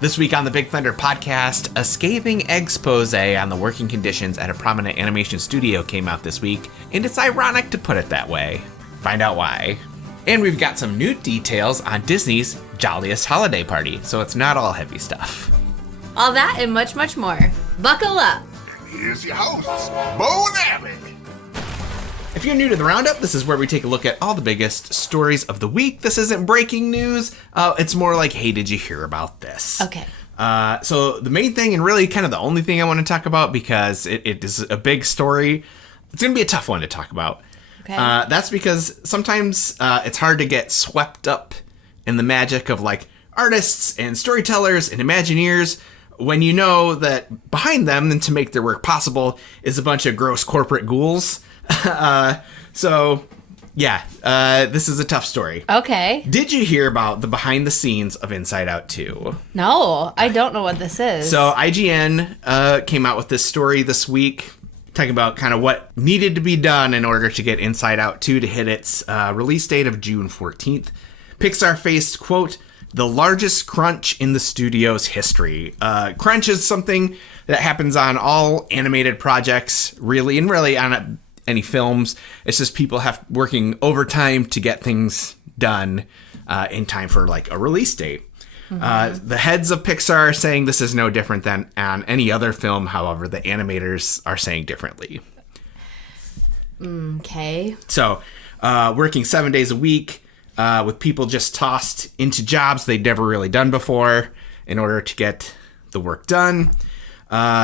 This week on the Big Thunder podcast, a scathing expose on the working conditions at a prominent animation studio came out this week, and it's ironic to put it that way. Find out why. And we've got some new details on Disney's Jolliest Holiday Party, so it's not all heavy stuff. All that and much, much more. Buckle up. Here's your host, Bo and Abby. If you're new to the Roundup, this is where we take a look at all the biggest stories of the week. This isn't breaking news. It's more like, hey, did you hear about this? Okay. So the main thing, and really kind of the only thing I want to talk about, because it is a big story, it's going to be a tough one to talk about. Okay. That's because sometimes it's hard to get swept up in the magic of like artists and storytellers and Imagineers when you know that behind them, and to make their work possible, is a bunch of gross corporate ghouls. This is a tough story. Okay. Did you hear about the behind the scenes of Inside Out 2? No, I don't know what this is. So IGN came out with this story this week, talking about kind of what needed to be done in order to get Inside Out 2 to hit its release date of June 14th. Pixar faced, quote, the largest crunch in the studio's history. Crunch is something that happens on all animated projects, really, and really on any films. It's just people working overtime to get things done in time for like a release date. Mm-hmm. The heads of Pixar are saying this is no different than on any other film. However, the animators are saying differently. Okay. So, working 7 days a week with people just tossed into jobs they'd never really done before in order to get the work done.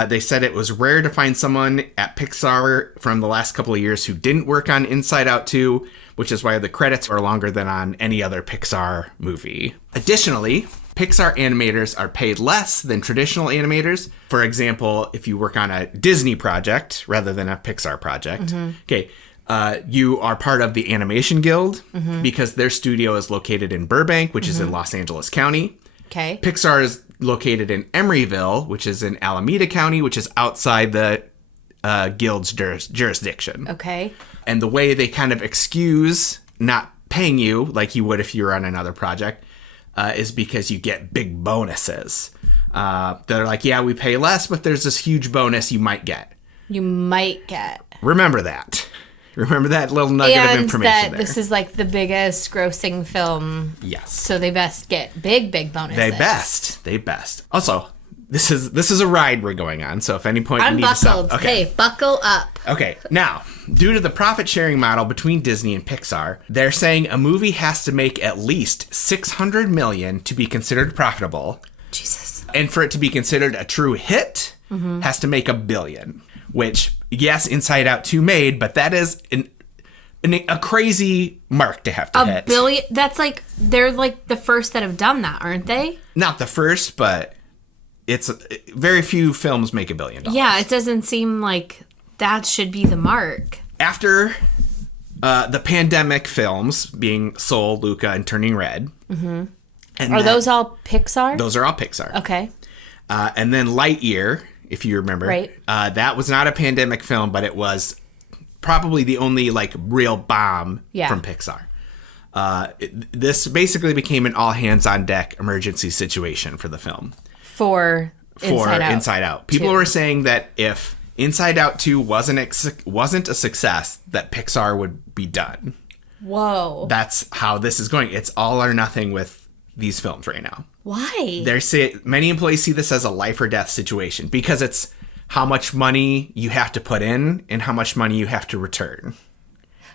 They said it was rare to find someone at Pixar from the last couple of years who didn't work on Inside Out 2, which is why the credits are longer than on any other Pixar movie. Additionally, Pixar animators are paid less than traditional animators. For example, if you work on a Disney project rather than a Pixar project, you are part of the Animation Guild because their studio is located in Burbank, which is in Los Angeles County. Okay. Pixar is located in Emeryville, which is in Alameda County, which is outside the guild's jurisdiction. Okay. And the way they kind of excuse not paying you like you would if you were on another project is because you get big bonuses. They're like, yeah, we pay less, but there's this huge bonus you might get. You might get. Remember that. Remember that little nugget of information and that there. this is like the biggest grossing film. Yes. So they best get big bonuses. They best. Also, this is a ride we're going on, so if at any point you need to stop. Unbuckled. Okay, buckle up. Okay, now, due to the profit-sharing model between Disney and Pixar, they're saying a movie has to make at least $600 million to be considered profitable. Jesus. And for it to be considered a true hit, has to make $1 billion. Which, yes, Inside Out 2 made, but that is a crazy mark to have to hit. $1 billion? That's like, they're like the first that have done that, aren't they? Not the first, but it's very few films make $1 billion. Yeah, it doesn't seem like that should be the mark. After the pandemic films being Soul, Luca, and Turning Red. And are those all Pixar? Those are all Pixar. Okay. And then Lightyear, if you remember. Right. That was not a pandemic film, but it was probably the only like real bomb from Pixar. This basically became an all hands on deck emergency situation for the film. For Inside Out. People were saying that if Inside Out 2 wasn't a success, that Pixar would be done. Whoa. That's how this is going. It's all or nothing with these films right now. Why? Many employees see this as a life or death situation because it's how much money you have to put in and how much money you have to return.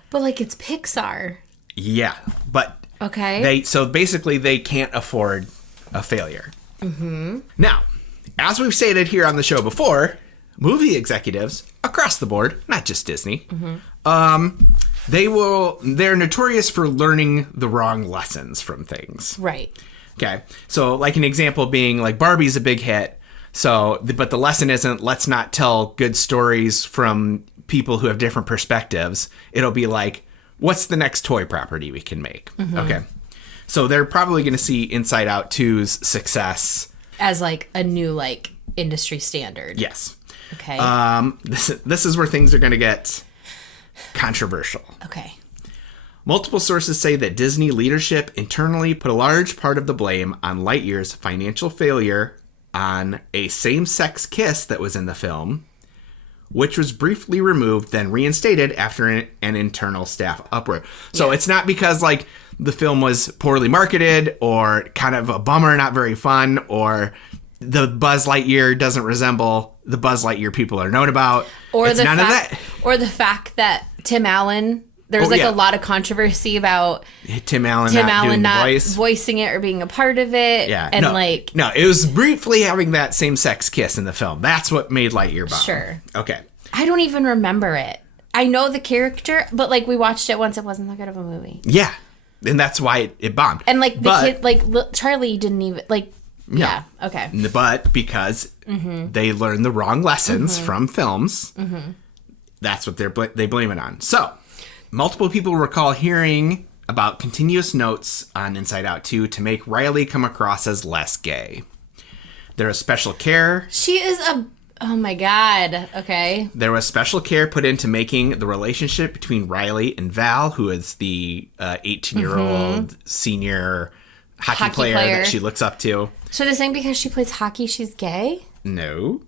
But like it's Pixar. Yeah, but okay. So basically they can't afford a failure. Now, as we've stated here on the show before, movie executives across the board, not just Disney, they're notorious for learning the wrong lessons from things. Right. Okay. So like an example being like Barbie's a big hit. But the lesson isn't let's not tell good stories from people who have different perspectives. It'll be like, what's the next toy property we can make? Okay. So they're probably going to see Inside Out 2's success as like a new like industry standard. Yes. Okay. This is where things are going to get controversial. Okay. Multiple sources say that Disney leadership internally put a large part of the blame on Lightyear's financial failure on a same-sex kiss that was in the film, which was briefly removed, then reinstated after an internal staff uproar. So it's not because, like, the film was poorly marketed or kind of a bummer, not very fun, or the Buzz Lightyear doesn't resemble the Buzz Lightyear people are known about. Or it's none of that. Or the fact that Tim Allen... There's a lot of controversy about Tim Allen not voicing it or being a part of it. Yeah. And No, it was briefly having that same-sex kiss in the film. That's what made Lightyear bomb. Sure. Okay. I don't even remember it. I know the character, but like we watched it once. It wasn't that good of a movie. Yeah. And that's why it bombed. And like the kid, like Charlie didn't even like. No. Yeah. Okay. But because they learned the wrong lessons from films, that's what they blame it on. So, multiple people recall hearing about continuous notes on Inside Out 2 to make Riley come across as less gay. There was special care. She is a... Oh my God. Okay. There was special care put into making the relationship between Riley and Val, who is the 18-year-old senior hockey player that she looks up to. So they're saying because she plays hockey, she's gay? No.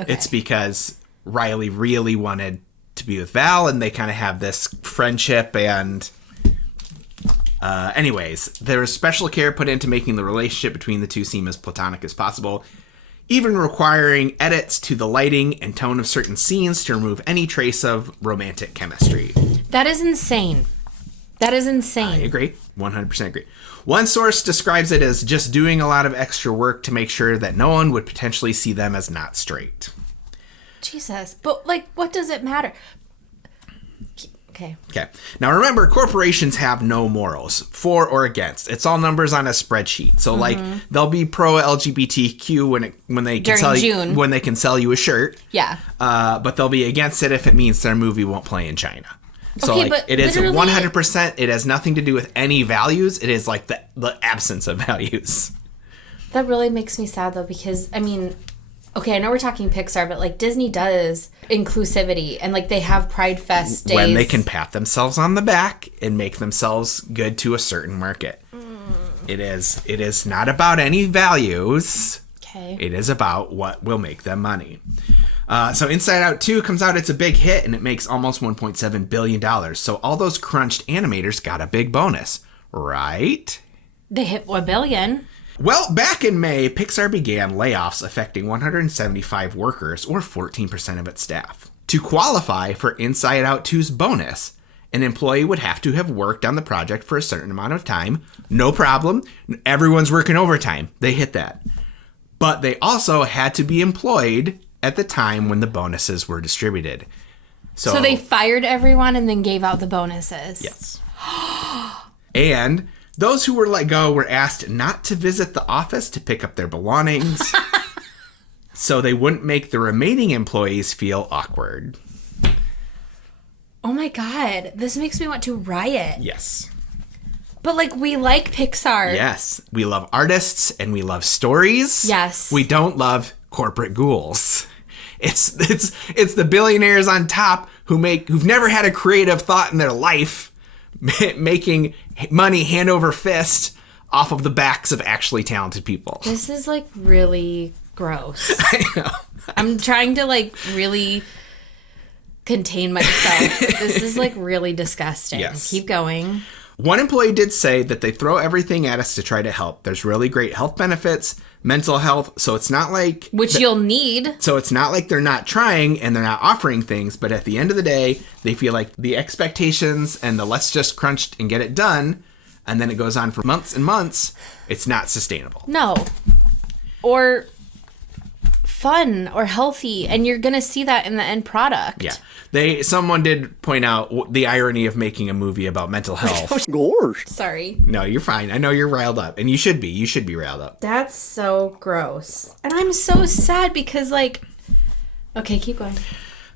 Okay. It's because Riley really wanted to be with Val, and they kind of have this friendship, and anyways, there was special care put into making the relationship between the two seem as platonic as possible, even requiring edits to the lighting and tone of certain scenes to remove any trace of romantic chemistry. That is insane. That is insane. I agree. 100% agree. One source describes it as just doing a lot of extra work to make sure that no one would potentially see them as not straight. Jesus. But, like, what does it matter? Okay. Now, remember, corporations have no morals, for or against. It's all numbers on a spreadsheet. So, like, they'll be pro-LGBTQ when they can sell you a shirt. Yeah. But they'll be against it if it means their movie won't play in China. So, okay, like, but it is 100%. It has nothing to do with any values. It is, like, the absence of values. That really makes me sad, though, because, I mean... Okay, I know we're talking Pixar, but, like, Disney does inclusivity, and, like, they have Pride Fest days. When they can pat themselves on the back and make themselves good to a certain market. It is not about any values. Okay. It is about what will make them money. So Inside Out 2 comes out, it's a big hit, and it makes almost $1.7 billion. So all those crunched animators got a big bonus, right? They hit $1 billion. Well, back in May, Pixar began layoffs affecting 175 workers, or 14% of its staff. To qualify for Inside Out 2's bonus, an employee would have to have worked on the project for a certain amount of time. No problem. Everyone's working overtime. They hit that. But they also had to be employed at the time when the bonuses were distributed. So they fired everyone and then gave out the bonuses. Yes. And... those who were let go were asked not to visit the office to pick up their belongings, so they wouldn't make the remaining employees feel awkward. Oh my God, this makes me want to riot. Yes. But, like, we like Pixar. Yes. We love artists and we love stories. Yes. We don't love corporate ghouls. It's the billionaires on top who've never had a creative thought in their life, making money hand over fist off of the backs of actually talented people. This is, like, really gross. I know. I'm trying to, like, really contain myself. This is, like, really disgusting. Yes. Keep going. One employee did say that they throw everything at us to try to help. There's really great health benefits, mental health, so it's not like... which you'll need. So it's not like they're not trying and they're not offering things, but at the end of the day, they feel like the expectations and the let's just crunch and get it done, and then it goes on for months and months, it's not sustainable. No. Or fun or healthy, and you're going to see that in the end product. Yeah. Someone did point out the irony of making a movie about mental health. Gosh. Sorry. No, you're fine. I know you're riled up, and you should be. You should be riled up. That's so gross. And I'm so sad because, like... Okay, keep going.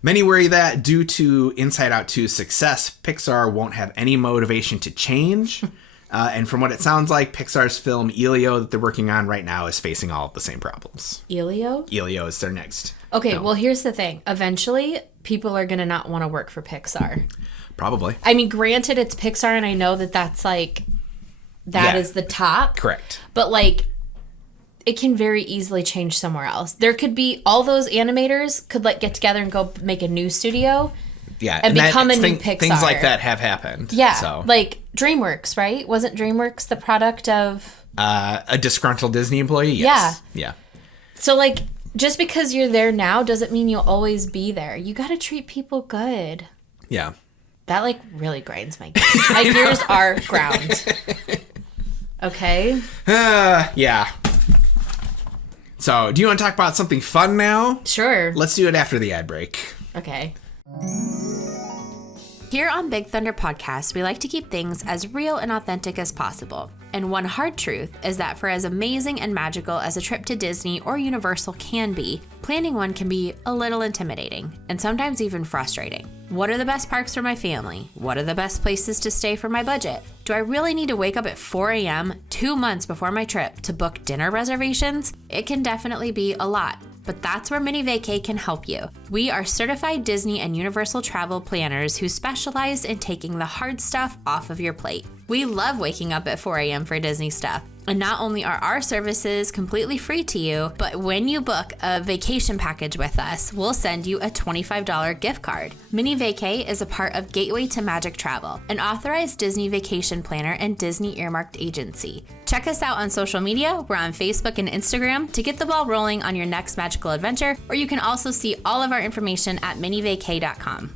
Many worry that due to Inside Out 2's success, Pixar won't have any motivation to change. And from what it sounds like, Pixar's film Elio that they're working on right now is facing all of the same problems. Elio? Elio is their next Okay, film. well, here's the thing. Eventually, people are going to not want to work for Pixar. Probably. I mean, granted, it's Pixar, and I know that that's like, that is the top. Correct. But like, it can very easily change somewhere else. There could be, all those animators could like get together and go make a new studio. Yeah. And become a new Pixar. Things like that have happened. Yeah. So. Like DreamWorks, right? Wasn't DreamWorks the product of... a disgruntled Disney employee? Yes. Yeah. So like, just because you're there now doesn't mean you'll always be there. You got to treat people good. Yeah. That like really grinds my gears. My gears are ground. Okay? Yeah. So, do you want to talk about something fun now? Sure. Let's do it after the ad break. Okay. Here on Big Thunder Podcast, we like to keep things as real and authentic as possible. And one hard truth is that for as amazing and magical as a trip to Disney or Universal can be, planning one can be a little intimidating and sometimes even frustrating. What are the best parks for my family? What are the best places to stay for my budget? Do I really need to wake up at 4 a.m. 2 months before my trip to book dinner reservations? It can definitely be a lot. But that's where Minnie Vacay can help you. We are certified Disney and Universal travel planners who specialize in taking the hard stuff off of your plate. We love waking up at 4 a.m. for Disney stuff. And not only are our services completely free to you, but when you book a vacation package with us, we'll send you a $25 gift card. Minnie Vacay is a part of Gateway to Magic Travel, an authorized Disney vacation planner and Disney earmarked agency. Check us out on social media. We're on Facebook and Instagram to get the ball rolling on your next magical adventure, or you can also see all of our information at minnievacay.com.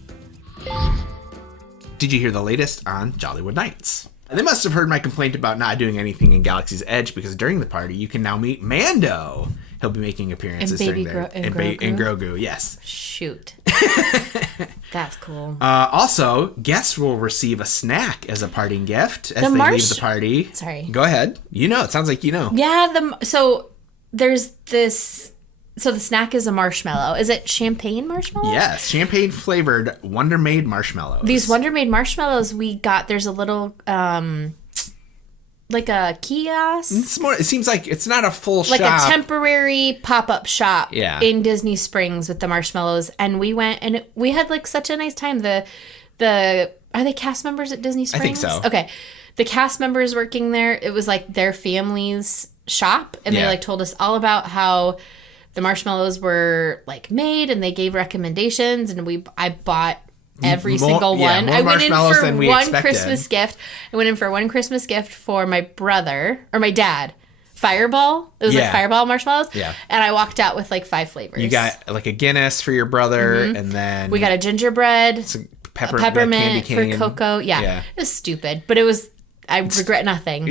Did you hear the latest on Jollywood Nights? They must have heard my complaint about not doing anything in Galaxy's Edge, because during the party you can now meet Mando. He'll be making appearances And during there. And Grogu, yes. Shoot. That's cool. Also, guests will receive a snack as a parting gift as they leave the party. Sorry. Go ahead. You know, it sounds like you know. Yeah, so there's this... So the snack is a marshmallow. Is it champagne marshmallow? Yes, champagne flavored Wonder Made marshmallows. These Wonder Made marshmallows we got, there's a little, like a kiosk. It's more, it seems like it's not a full like shop. a temporary pop-up shop in Disney Springs with the marshmallows. And we went and we had like such a nice time. Are they cast members at Disney Springs? I think so. Okay. The cast members working there, it was like their family's shop. And they like told us all about how the marshmallows were like made, and they gave recommendations, and I bought every single one. More I went in marshmallows for than we one expected. Christmas gift. I went in for one Christmas gift for my brother or my dad. Fireball. It was like Fireball marshmallows. Yeah. And I walked out with like 5 flavors. You got like a Guinness for your brother, and then we got a gingerbread, a peppermint candy cane for Coco. Yeah. It was stupid, but I regret nothing.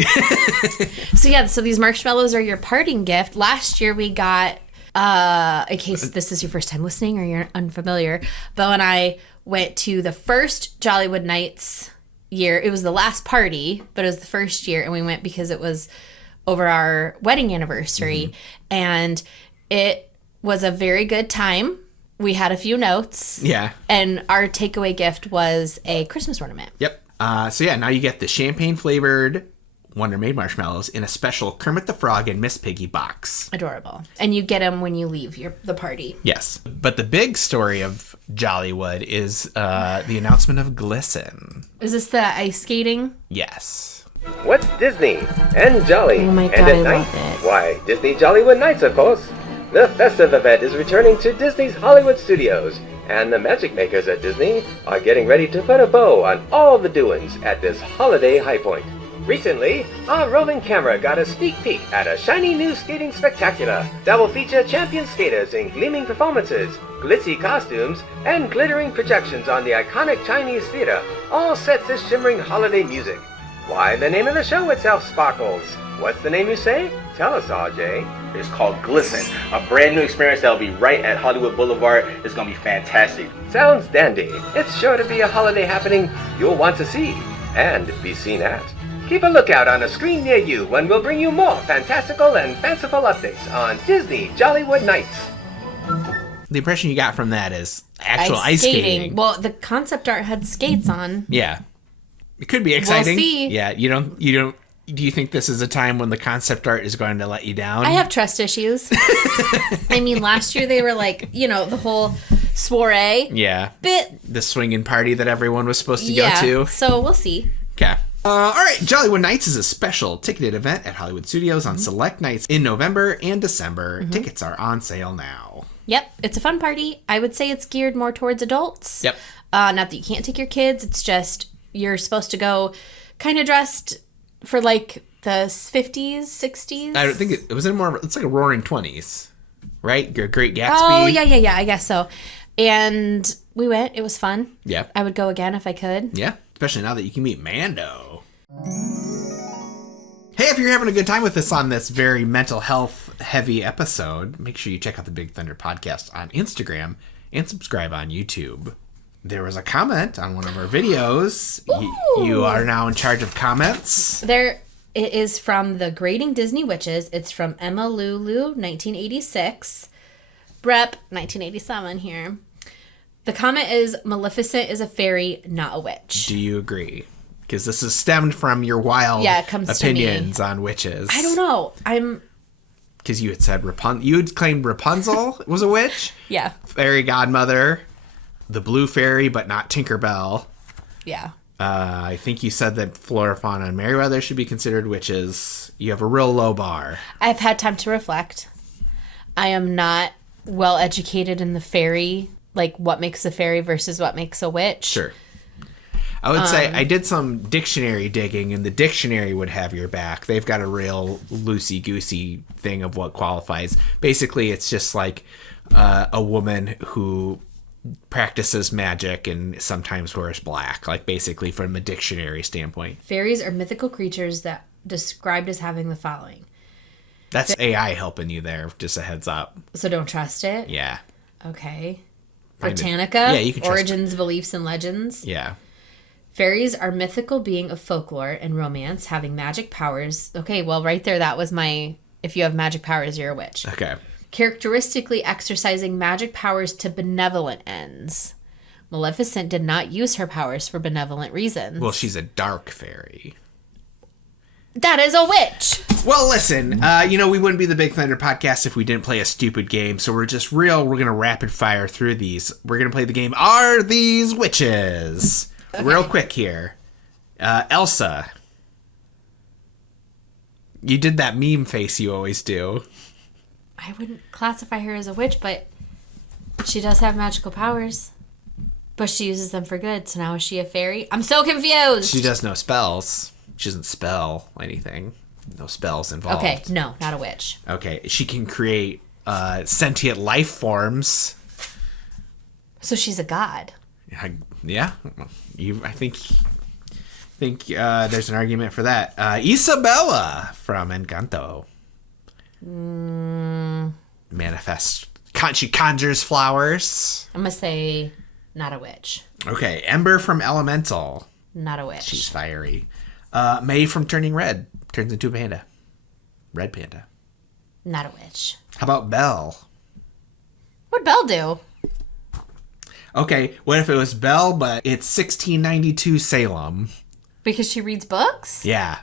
So these marshmallows are your parting gift. Last year we got, in case this is your first time listening or you're unfamiliar, Bo and I went to the first Jollywood Nights year. It was the last party, but it was the first year, and we went because it was over our wedding anniversary, and it was a very good time. We had a few notes. Yeah. And our takeaway gift was a Christmas ornament. Yep. Now you get the champagne flavored Wonder Made marshmallows in a special Kermit the Frog and Miss Piggy box. Adorable. And you get them when you leave the party. Yes. But the big story of Jollywood is the announcement of Glisten. Is this the ice skating? Yes. What's Disney and Jolly? Oh my God, and at I night, love it. Why, Disney Jollywood Nights, of course. The festive event is returning to Disney's Hollywood studios, and the magic makers at Disney are getting ready to put a bow on all the doings at this holiday high point. Recently, our roving camera got a sneak peek at a shiny new skating spectacular that will feature champion skaters in gleaming performances, glitzy costumes, and glittering projections on the iconic Chinese theater, all set to shimmering holiday music. Why, the name of the show itself sparkles. What's the name you say? Tell us, RJ. It's called Glisten, a brand new experience that'll be right at Hollywood Boulevard. It's gonna be fantastic. Sounds dandy. It's sure to be a holiday happening you'll want to see and be seen at. Keep a lookout on a screen near you when we'll bring you more fantastical and fanciful updates on Disney Jollywood Nights. The impression you got from that is actual ice skating. Well, the concept art had skates on. Yeah. It could be exciting. We'll see. Yeah, you don't. Do you think this is a time when the concept art is going to let you down? I have trust issues. I mean, last year they were like, the whole soiree. Yeah. Bit. The swinging party that everyone was supposed to go to. So we'll see. Okay. All right. Jollywood Nights is a special ticketed event at Hollywood Studios on select nights in November and December. Tickets are on sale now. Yep. It's a fun party. I would say it's geared more towards adults. Yep. Not that you can't take your kids. It's just you're supposed to go kind of dressed for like the 50s, 60s. I think it was in more. It's like a Roaring 20s, right? Your Great Gatsby. Oh, yeah. I guess so. And we went. It was fun. Yeah. I would go again if I could. Yeah. Especially now that you can meet Mando. Hey, if you're having a good time with us on this very mental health heavy episode, make sure you check out the Big Thunder podcast on Instagram and subscribe on YouTube. There was a comment on one of our videos. You are now in charge of comments. It is from the Grading Disney Witches. It's from Emma Lulu, 1986. Brep, 1987 here. The comment is, Maleficent is a fairy, not a witch. Do you agree? Because this is stemmed from your wild it comes opinions on witches. I don't know. Because you had said you had claimed Rapunzel was a witch. Yeah. Fairy godmother. The blue fairy, but not Tinkerbell. Yeah. I think you said that Flora, Fauna, and Merryweather should be considered witches. You have a real low bar. I've had time to reflect. I am not well educated in the fairy, like what makes a fairy versus what makes a witch. Sure. I would say I did some dictionary digging, and the dictionary would have your back. They've got a real loosey-goosey thing of what qualifies. Basically, it's just like a woman who practices magic and sometimes wears black, like basically from a dictionary standpoint. Fairies are mythical creatures that described as having the following. That's AI helping you there, just a heads up. So don't trust it? Yeah. Okay. Find it. Britannica, Yeah, you can trust Origins, Beliefs, and Legends. Yeah. Fairies are mythical being of folklore and romance, having magic powers. Okay, well, right there, that was my, if you have magic powers, you're a witch. Okay. Characteristically exercising magic powers to benevolent ends. Maleficent did not use her powers for benevolent reasons. Well, she's a dark fairy. That is a witch! Well, listen, we wouldn't be the Big Thunder podcast if we didn't play a stupid game, so we're going to rapid fire through these. We're going to play the game, Are These Witches? Okay. Real quick here. Elsa. You did that meme face you always do. I wouldn't classify her as a witch, but she does have magical powers. But she uses them for good, so now is she a fairy? I'm so confused! She does no spells. She doesn't spell anything. No spells involved. Okay, no, not a witch. Okay, she can create sentient life forms. So she's a god. Yeah, I think there's an argument for that. Isabella from Encanto. Manifest. She conjures flowers. I'm gonna say not a witch. Okay, Ember from Elemental. Not a witch. She's fiery. May from Turning Red. Turns into a panda. Red panda. Not a witch. How about Belle? What'd Belle do? Okay, what if it was Belle, but it's 1692 Salem? Because she reads books? Yeah.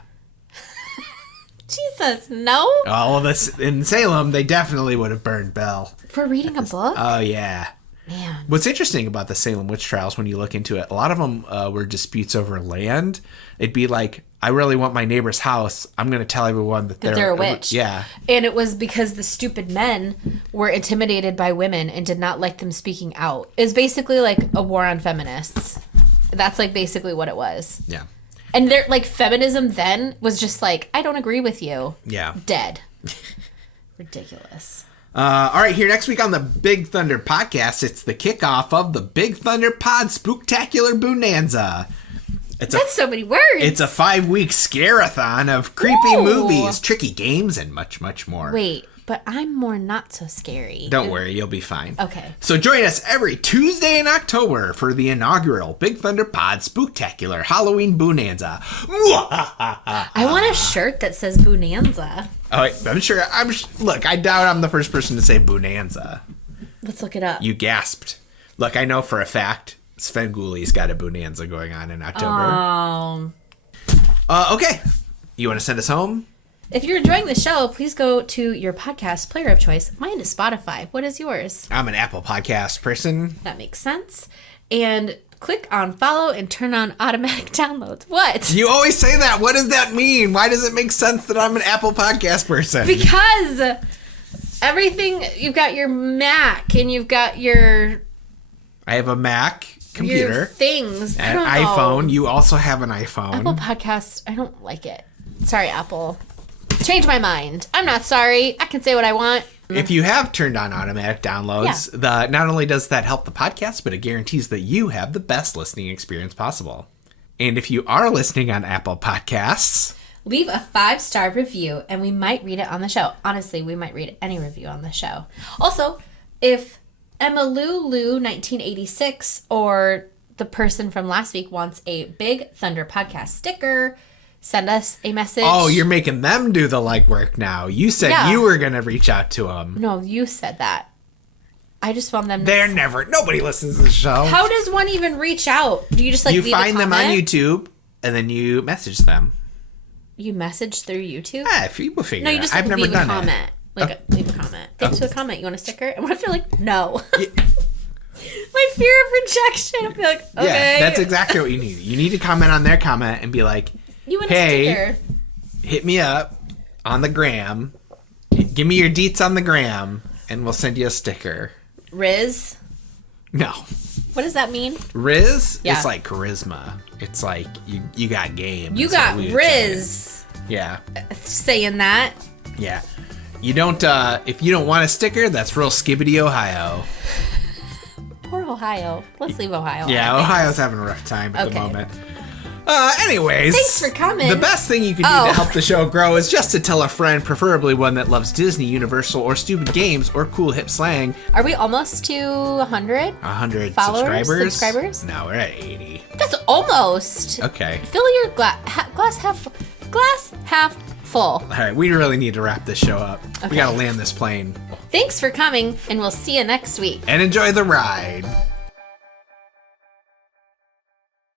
Jesus, no. Oh, well, in Salem, they definitely would have burned Belle. For reading a book? Oh, yeah. Man. What's interesting about the Salem witch trials, when you look into it, a lot of them were disputes over land. It'd be like, I really want my neighbor's house. I'm going to tell everyone that they're a witch. Yeah. And it was because the stupid men were intimidated by women and did not like them speaking out. It's basically like a war on feminists. That's like basically what it was. Yeah. And they're like, feminism then was just like, I don't agree with you. Yeah. Dead. Ridiculous. All right, here next week on the Big Thunder podcast, it's the kickoff of the Big Thunder Pod Spooktacular Bonanza. That's so many words. It's a 5-week scare-a-thon of creepy movies, tricky games, and much, much more. Wait, but I'm more not so scary. Don't worry, you'll be fine. Okay. So join us every Tuesday in October for the inaugural Big Thunder Pod Spooktacular Halloween Bonanza. I want a shirt that says Bonanza. Oh, I'm sure. Look, I doubt I'm the first person to say Bonanza. Let's look it up. You gasped. Look, I know for a fact Svengoolie's got a bonanza going on in October. Okay. You want to send us home? If you're enjoying the show, please go to your podcast player of choice. Mine is Spotify. What is yours? I'm an Apple Podcast person. That makes sense. And click on follow and turn on automatic downloads. What? You always say that. What does that mean? Why does it make sense that I'm an Apple Podcast person? Because everything, you've got your Mac and you've got your... I have a Mac computer. Your things. An iPhone. You also have an iPhone. Apple Podcasts, I don't like it. Sorry, Apple. Change my mind. I'm not sorry. I can say what I want. If you have turned on automatic downloads, not only does that help the podcast, but it guarantees that you have the best listening experience possible. And if you are listening on Apple Podcasts, leave a 5-star review and we might read it on the show. Honestly, we might read any review on the show. Also, if Emma Lulu 1986 or the person from last week wants a Big Thunder Podcast sticker, send us a message. Oh, you're making them do the legwork now. You said you were going to reach out to them. No, you said that. I just want them to... Nobody listens to the show. How does one even reach out? Do you just leave a comment? You find them on YouTube, and then you message them. You message through YouTube? Yeah, people figure No, you just I've never leave a done comment. Leave a comment. Thanks for the comment. You want a sticker? And what if you're like, no? My fear of rejection. I'll be like, okay. Yeah, that's exactly what you need. You need to comment on their comment and be like, you want hey, a sticker? Hit me up on the gram. Give me your deets on the gram, and we'll send you a sticker. Riz? No. What does that mean? Riz? Yeah. It's like charisma. It's like you got game. You got Riz. Yeah. Saying that. Yeah. You don't, if you don't want a sticker, that's real skibbity Ohio. Poor Ohio. Let's leave Ohio. Yeah, Ohio's having a rough time at the moment. Anyways. Thanks for coming. The best thing you can do to help the show grow is just to tell a friend, preferably one that loves Disney, Universal, or stupid games, or cool hip slang. Are we almost to 100? 100 followers? Subscribers? No, we're at 80. That's almost. Okay. Fill your glass half full. All right, we really need to wrap this show up. Okay. We gotta land this plane. Thanks for coming, and we'll see you next week. And enjoy the ride.